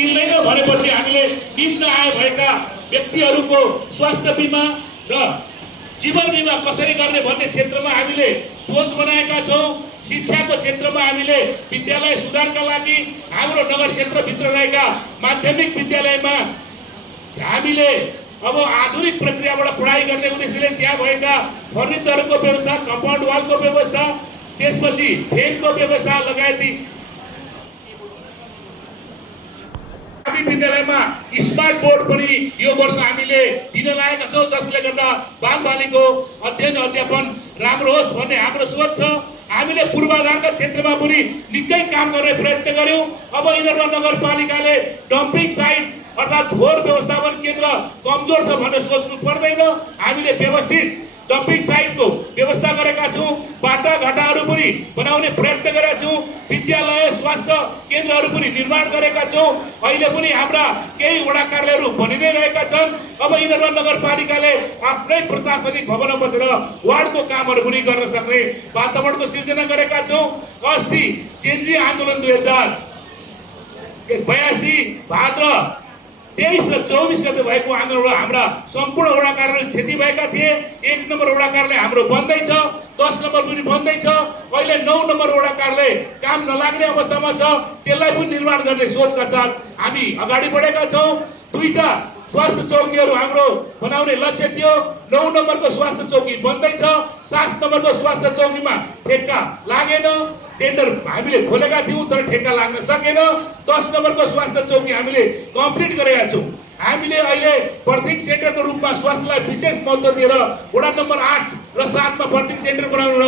मिल्दैन भनेपछि हामीले निम्न आय भएका व्यक्तिहरूको स्वास्थ्य बीमा र जीवन बीमा कसरी गर्ने भन्ने क्षेत्रमा हामीले सोच बनाएका छौँ। शिक्षाको क्षेत्रमा हामीले विद्यालय सुधारका लागि हाम्रो नगर क्षेत्रभित्र रहेका माध्यमिक विद्यालयमा हामीले अब आधुनिक प्रक्रियाबाट पढाइ गर्ने उद्देश्यले त्यहाँ भएका फर्निचरको व्यवस्था, कम्पाउन्ड वालको व्यवस्था, त्यसपछि फेनको व्यवस्था लगायती विद्यालयमा स्मार्ट बोर्ड पनि यो वर्ष हामीले दिन लागेका छौँ, जसले गर्दा बालबालिकाको अध्ययन अध्यापन राम्रो होस् भन्ने हाम्रो सोच छ। हामीले पूर्वाधारका क्षेत्रमा पनि निकै काम गर्ने प्रयत्न गर्यौं। अब इन्द्रनगर नगरपालिकाले डम्पिङ साइट अर्थात् फोहोर व्यवस्थापन केन्द्र कमजोर छ भनेर सोच्नु पर्दैन। हामीले व्यवस्थित डम्पिङ साइटको व्यवस्था गरेका छौँ। बाटाघाटाहरू पनि बनाउने प्रयत्न गरेका छौँ। विद्यालय स्वास्थ्य केन्द्रहरू पनि निर्माण गरेका छौँ। अहिले पनि हाम्रा केही वडा कार्यालयहरू बनि नै रहेका छन्। अब इन्द्रनगर नगरपालिकाले आफ्नै प्रशासनिक भवनमा बसेर वार्डको कामहरू पनि गर्न सक्ने वातावरणको सिर्जना गरेका छौँ। अस्ति चेन्जी आन्दोलन 2082 भाद्र 23 र 24 गते भएको आन्दोलनबाट हाम्रा सम्पूर्ण वडा कार्यालय क्षति भएका थिए। 1 नम्बर वडा कार्यालय हाम्रो बन्दैछ, 10 नम्बर पनि बन्दैछ। अहिले 9 नम्बर वडा कार्यालय काम नलाग्ने अवस्थामा छ। त्यसलाई पनि निर्माण गर्ने सोचका साथ हामी अगाडि बढेका छौँ। 2टा स्वास्थ्य चौकीहरू हाम्रो बनाउने लक्ष्य थियो। 9 नम्बरको स्वास्थ्य चौकी बन्दैछ। 7 नम्बरको स्वास्थ्य चौकीमा ठेक्का लागेन। टेन्डर हामीले खोलेका थियौँ तर ठेक्का लाग्न सकेन। 10 नम्बरको स्वास्थ्य चौकी हामीले कम्प्लिट गरेका छौँ। हामीले अहिले प्रत्येक सेन्टरको रूपमा स्वास्थ्यलाई विशेष महत्त्व दिएर वडा नम्बर 8 र 7 मा प्रत्येक सेन्टर बनाउनु र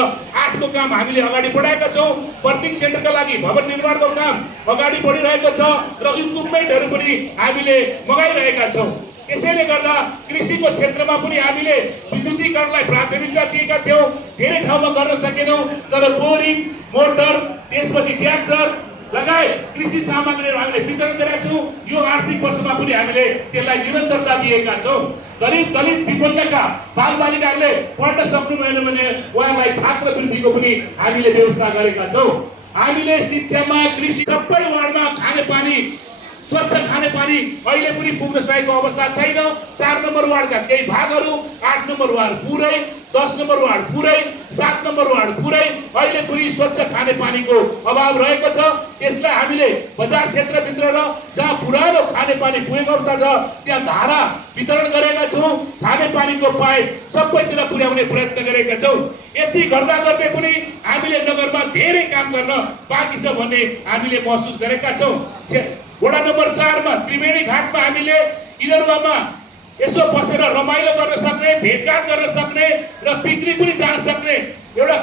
8 को काम हामीले अगाडि बढाएका छौँ। प्रत्येक सेन्टरका लागि भवन निर्माणको काम अगाडि बढिरहेको छ र इक्विपमेन्टहरू पनि हामीले मगाइरहेका छौँ। यसैले गर्दा कृषिको क्षेत्रमा पनि हामीले विद्युतीकरणलाई प्राथमिकता दिएका थियौँ। धेरै ठाउँमा गर्न सकेनौँ, तर बोरिङ, मोटर, त्यसपछि ट्र्याक्टर लगायत कृषि सामग्रीहरू हामीले वितरण गरेका छौँ। यो आर्थिक वर्षमा पनि हामीले त्यसलाई निरन्तरता दिएका छौँ। दलित विपन्नका बालबालिकाहरूले पढ्न सक्नु भएन भने उहाँलाई छात्रवृत्तिको पनि हामीले व्यवस्था गरेका छौँ। हामीले शिक्षामा, कृषि, सबै वार्डमा खानेपानी, स्वच्छ खानेपानी अहिले पनि पुग्न सकेको अवस्था छैन। 4 नम्बर वार्डका केही भागहरू, 8 नम्बर वार्ड पुरै, 10 नम्बर वार्ड पुरै, 7 नम्बर वार्ड पुरै अहिले पनि स्वच्छ खानेपानीको अभाव रहेको छ। त्यसलाई हामीले बजार क्षेत्रभित्र र जहाँ पुरानो खानेपानी पुगेको अवस्था छ त्यहाँ धारा वितरण गरेका छौँ। खानेपानीको पाइप सबैतिर पुर्याउने प्रयत्न गरेका छौँ। यति गर्दा गर्दै पनि हामीले नगरमा धेरै काम गर्न बाँकी छ भन्ने हामीले महसुस गरेका छौँ। वडा नम्बर 4 मा त्रिवेणी घाटमा हामीले इन्द्रनगरमा यसो बसेर रमाइलो गर्न सक्ने, भेटघाट गर्न सक्ने र पिकनिक पनि जान सक्ने एउटा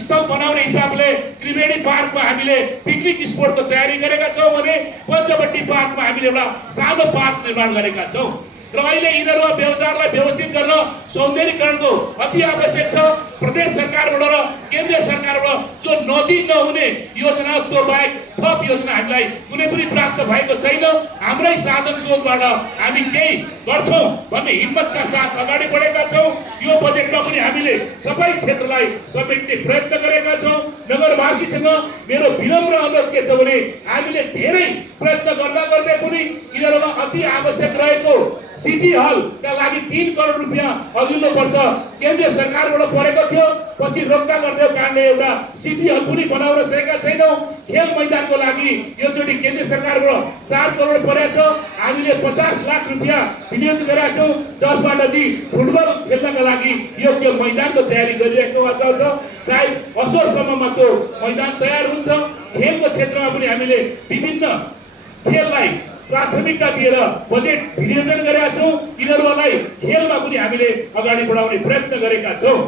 स्थल बनाउने हिसाबले त्रिवेणी पार्कमा हामीले पिकनिक स्पोटको तयारी गरेका छौँ भने पञ्चवटी पार्कमा हामीले एउटा सानो पार्क निर्माण गरेका छौँ। र अहिले इन्द्रनगर बजारलाई व्यवस्थित गर्न सौन्दर्यीकरणको अति आवश्यक छ। प्रदेश सरकारबाट र केन्द्रीय सरकारबाट जो नदी नहुने योजना त्यो बाहेक थप योजना हामीलाई कुनै पनि प्राप्त भएको छैन। हाम्रै साधन स्रोतबाट हामी केही गर्छौँ भन्ने हिम्मतका साथ अगाडि बढेका छौँ। यो बजेटमा पनि हामीले सबै क्षेत्रलाई समेट्ने प्रयत्न गरेका छौँ। नगरवासीसँग मेरो विनम्र अनुरोध के छ भने हामीले धेरै प्रयत्न गर्दा गर्दै पनि इन्द्रनगरमा अति आवश्यक रहेको सिटी हलका लागि 3 करोड रुपियाँ अघिल्लो वर्ष केन्द्रीय सरकारबाट परेको थियो। पछि रोक्दा गर्दै कारणले एउटा सिटी हल पनि बनाउन सकेका छैनौँ। खेल मैदानको लागि योचोटि केन्द्रीय सरकारबाट 4 करोड परेको छ। हामीले 50 लाख रुपियाँ विनियोजन गरेका छौँ, जसबाट चाहिँ फुटबल खेल्नका लागि योग्य मैदानको तयारी गरिरहेको अवस्था छ। सायद असोजसम्ममा त्यो मैदान तयार हुन्छ। खेलको क्षेत्रमा पनि हामीले विभिन्न खेललाई प्राथमिकता दिएर बजेट विनियोजन गरेका छौँ। यिनीहरूलाई खेलमा पनि हामीले अगाडि बढाउने प्रयत्न गरेका छौँ।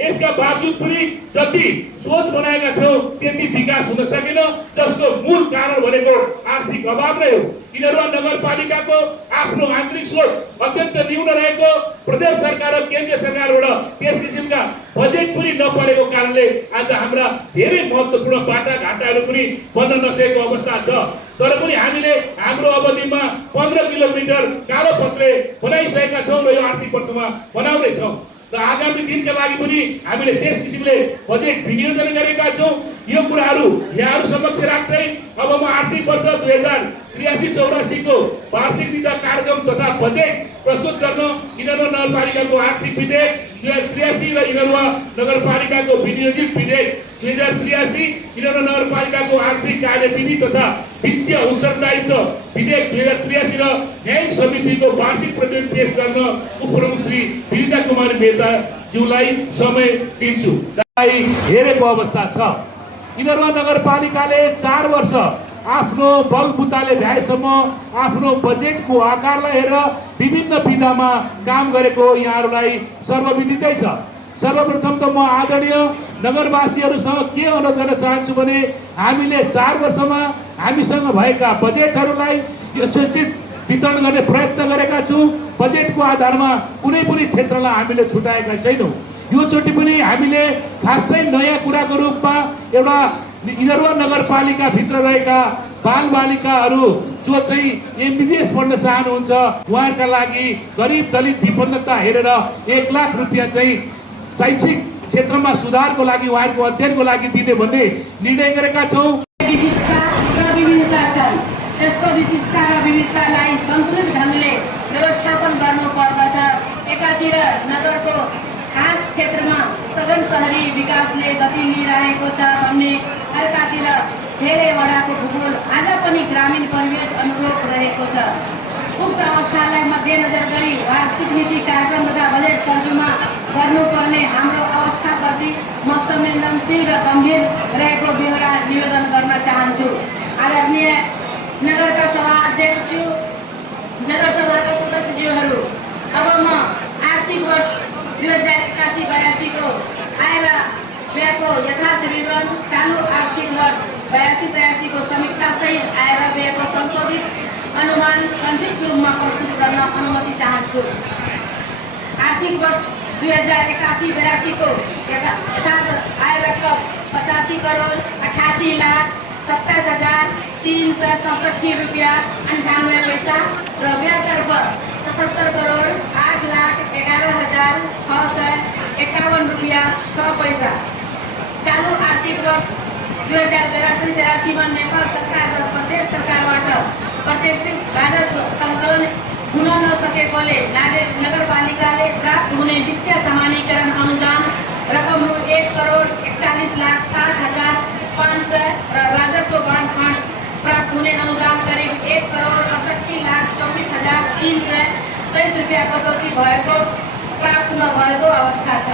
यसका बावजुद पनि जति सोच बनाएका थियौँ त्यति विकास हुन सकेन, जसको मूल कारण भनेको आर्थिक अभाव नै हो। यिनीहरू नगरपालिकाको आफ्नो आन्तरिक स्रोत अत्यन्त न्यून रहेको, प्रदेश सरकार र केन्द्रीय सरकारबाट त्यस किसिमका बजेट पनि नपरेको कारणले आज हाम्रा धेरै महत्त्वपूर्ण बाटाघाटाहरू पनि बन्न नसकेको अवस्था छ। तर पनि हामीले हाम्रो अवधिमा 15 किलोमिटर कालोपत्रे बनाइसकेका छौँ र यो आर्थिक वर्षमा बनाउने छौँ। र आगामी दिनका लागि पनि हामीले त्यस किसिमले बजेट विनियोजन गरेका छौँ। यो कुराहरू यहाँहरू समक्ष राख्दै अब म आर्थिक वर्ष 2083-84 को वार्षिक विधा कार्यक्रम तथा बजेट प्रस्तुत गर्न इनरवा नगरपालिकाको आर्थिक विधेयक 2083 र इनरवा नगरपालिकाको विनियोजित विधेयक 2083, इनरवा नगरपालिकाको आर्थिक कार्यविधि तथा वित्तीय उत्तरदायित्व विधेयक 2083 र न्यायिक समितिको वार्षिक प्रतिवेदन पेश गर्न उपप्रमुख श्री विनिता कुमारी मेहता ज्यूलाई समय दिन्छु। हेरेको अवस्था छ। इनरवा नगरपालिकाले 4 वर्ष आफ्नो बलबुताले भ्याएसम्म आफ्नो बजेटको आकारलाई हेरेर विभिन्न विधामा काम गरेको यहाँहरूलाई सर्वविदितै छ। सर्वप्रथम त म आदरणीय नगरवासीहरूसँग के अनुरोध गर्न चाहन्छु भने हामीले 4 वर्षमा हामीसँग भएका बजेटहरूलाई यथोचित वितरण गर्ने प्रयत्न गरेका छौँ। बजेटको आधारमा कुनै पनि क्षेत्रलाई हामीले छुटाएका छैनौँ। यो चोटि पनि हामीले खासै नयाँ कुराको रूपमा एउटा इनरवा नगरपालिका भित्र रहेका बालबालिकाहरू जो चाहिँ एमबीबीएस पढ्न चाहनुहुन्छ उहाँहरूका लागि गरिब दलित विपन्नता हेरेर 1 लाख रुपियाँ चाहिँ शैक्षिक क्षेत्रमा सुधारको लागि उहाँहरूको अध्ययनको लागि दिने भन्ने निर्णय गरेका छौँ। विशिष्टता र विविधता छन्। त्यसको विशिष्टता र विविधतालाई सन्तुलित ढङ्गले व्यवस्थापन गर्नुपर्दछ। एकातिर नगरको खास क्षेत्रमा सघन शहरी विकासले गति लिइरहेको छ भन्ने, अर्कातिर धेरै वडाको भूगोल आज पनि ग्रामीण परिवेश अनुरूप रहेको छ। उक्त अवस्थालाई मध्यनजर गरी वार्षिक नीति कार्यक्रम तथा बजेट तर्जुमा गर्नुपर्ने हाम्रो अवस्थाप्रति म संवेदनशील र गम्भीर रहेको बेहोरा निवेदन गर्न चाहन्छु। आदरणीय नगरका सभा अध्यक्ष, नगरसभाका सदस्यज्यूहरू, अब म आर्थिक वर्ष 2081-82 को आय र व्ययको यथार्थ विवरण, चालू आर्थिक वर्ष 82-83 को समीक्षा सहित आय र व्ययको संशोधित अनुमान संक्षिप्त रूपमा प्रस्तुत गर्न अनुमति चाहन्छु। आर्थिक वर्ष 2081-82 को यथार्थ आय रकम 85,28,27,367 रुपियाँ 98 पैसा र व्ययतर्फ 77,11,651 रुपियाँ 6 पैसा। चालू आर्थिक वर्ष 2082-83 में नेपाल सरकार र प्रदेश सरकारबाट प्रत्यक्ष राजस्व सङ्कलन हुन नसकेकोले नगरपालिकाले प्राप्त हुने वित्तीय सामान्यीकरण अनुदान रकम रु 1,41,60,500 र राजस्व बाँडफाँड प्राप्त हुने अनुदान करिब 1,68,24,323 रुपियाँ कटौती भएको प्राप्त नभएको अवस्था छ।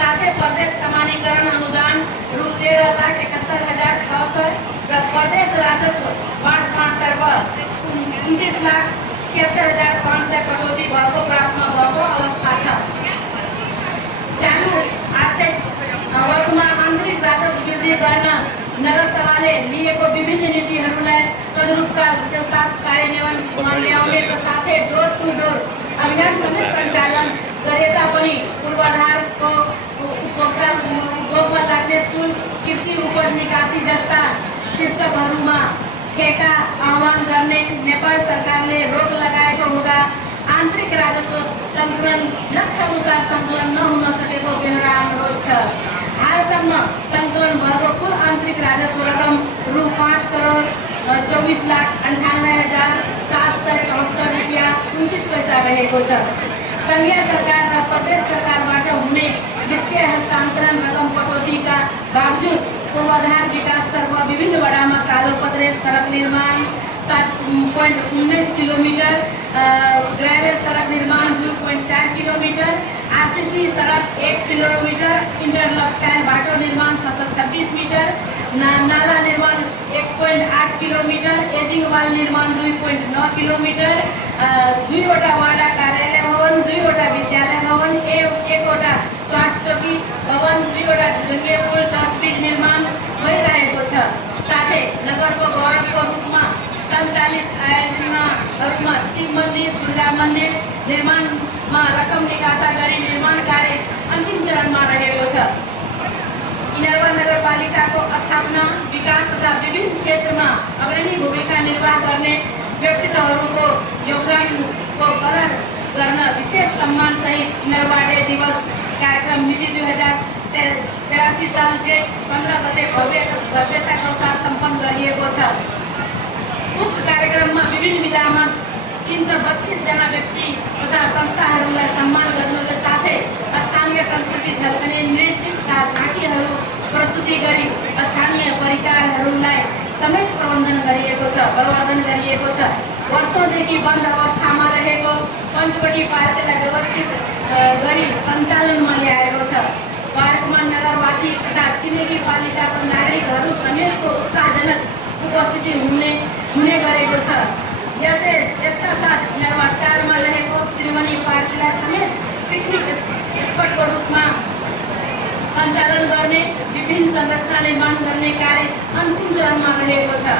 साथै प्रदेश सामान्यीकरण अनुदान रु 13,71,600 र प्रदेश राजस्व बाँडफाँडतर्फ 29,76,500 कटौती भएको प्राप्त नभएको अवस्था छ। चालू आर्थिक वर्षमा आन्तरिक राजस्व वृद्धि गर्न नगरसभाले लिएको विभिन्न नीतिहरूलाई तद्रुपताका साथ कार्यान्वयनमा ल्याउनेका साथै डोर टु डोर अभियान समेत सञ्चालन गरे तापनि पूर्वाधारको उपभोगमा लाग्ने शुल्क, कृषि उपज निकासी जस्ता शीर्षकहरूमा ठेका आह्वान गर्ने नेपाल सरकारले रोक लगाएको हुँदा आन्तरिक राजस्व सङ्कलन लक्ष्यअनुसार सङ्कलन नहुन सकेको बेहोरा अनुरोध छ। हालसम्म सङ्कलन भएको कुल आन्तरिक राजस्व रकम रु 5,94,98,774 रुपियाँ 29 पैसा रहेको छ। संघीय सरकार र प्रदेश सरकारबाट हुने वित्तीय हस्तान्तरण रकम कटौतीका बावजुद पूर्वाधार विकासतर्फ विभिन्न वडामा कालोपत्रे सडक निर्माण 7.19 किलोमिटर, ग्राभेल सडक निर्माण 2.4 किलोमिटर, आरसीसी सडक 1 किलोमिटर, इंटरलॉक टैंक बाटो निर्माण 626 मीटर, नाला निर्माण 1.8 किलोमिटर, एजिंग वाल निर्माण 2.9 किलोमिटर, 2 वटा वाडा कार्यालय भवन, 2 वटा विद्यालय भवन, 1 वटा स्वास्थ्य चौकी भवन, 2 वटा ढुङ्गे पुल डस्टबिन निर्माण भइरहेको छ। साथै नगरको गौरवको रूपमा सञ्चालित आयोजनाहरूमा शिव मन्दिर, दुर्गा मन्दिर निर्माणमा रकम निकासा गरी निर्माण कार्य अन्तिम चरणमा रहेको छ। इनरवा नगरपालिकाको स्थापना, विकास तथा विभिन्न क्षेत्रमा अग्रणी भूमिका निर्वाह गर्ने व्यक्तित्वहरूको योगदानको कदर गर्न विशेष सम्मान सहित इनरवा डे दिवस कार्यक्रम मिति 2083 साल जेठ 15 गते भव्यताको साथ सम्पन्न गरिएको छ। उक्त कार्यक्रममा विभिन्न विधामा 332 जना व्यक्ति तथा संस्थाहरूलाई सम्मान गर्नुका साथै स्थानीय संस्कृति झल्कने नृत्य तथा झाँकीहरू प्रस्तुति गरी स्थानीय परिकारहरूलाई समेत प्रवर्धन गरिएको छ। वर्षौँदेखि बन्द अवस्थामा रहेको पञ्चवटी पार्कलाई व्यवस्थित गरी सञ्चालनमा ल्याएको छ। पार्कमा नगरवासी तथा छिमेकी पालिकाका नागरिकहरू समेतको उत्साहजनक उपस्थिति हुने गरेको छ। यसका साथ इनरवा 4 मा रहेको त्रिवेणी पार्कलाई समेत पिकनिक स्पटको रूपमा सञ्चालन गर्ने विभिन्न संरचना निर्माण गर्ने कार्य अन्तिम चरणमा रहेको छ।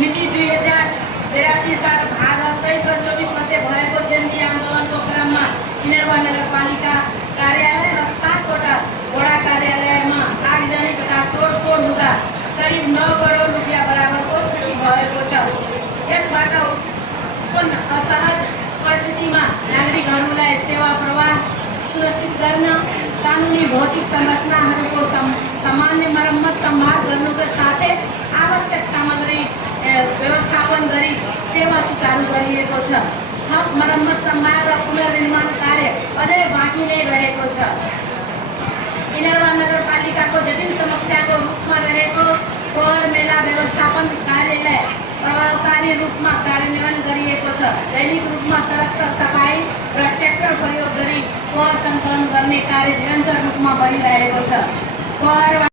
मिति 2083 साल भाद्र 23 र 24 गते भएको जयन्ती आन्दोलनको क्रममा इनरवा नगरपालिका कार्यालय र 7 वटा वडा कार्यालयमा आगजनी तथा तोडफोड हुँदा करिब 9 करोड रुपियाँ बराबरको क्षति भएको छ। यसबाट उत्पन्न असहज परिस्थितिमा नागरिकहरूलाई सेवा प्रवाह सुनिश्चित गर्न कानुनी भौतिक संरचनाहरूको सामान्य मर्मत सम्भार गर्नुका साथै आवश्यक सामग्री व्यवस्थापन गरी सेवा सुचारू गरिएको छ। थप मर्मत सम्भार र पुनर्निर्माण कार्य अझै बाँकी नै रहेको छ। इनरवा नगरपालिकाको जटिल समस्याको रूपमा रहेको फोहोर मेला व्यवस्थापन कार्यलाई प्रभावकारी रूपमा कार्यान्वयन गरिएको छ। दैनिक रूपमा सडक सरसफाई र ट्र्याक्टर प्रयोग गरी फोहोर सङ्कलन गर्ने कार्य निरन्तर रूपमा गरिरहेको छ। फोहोर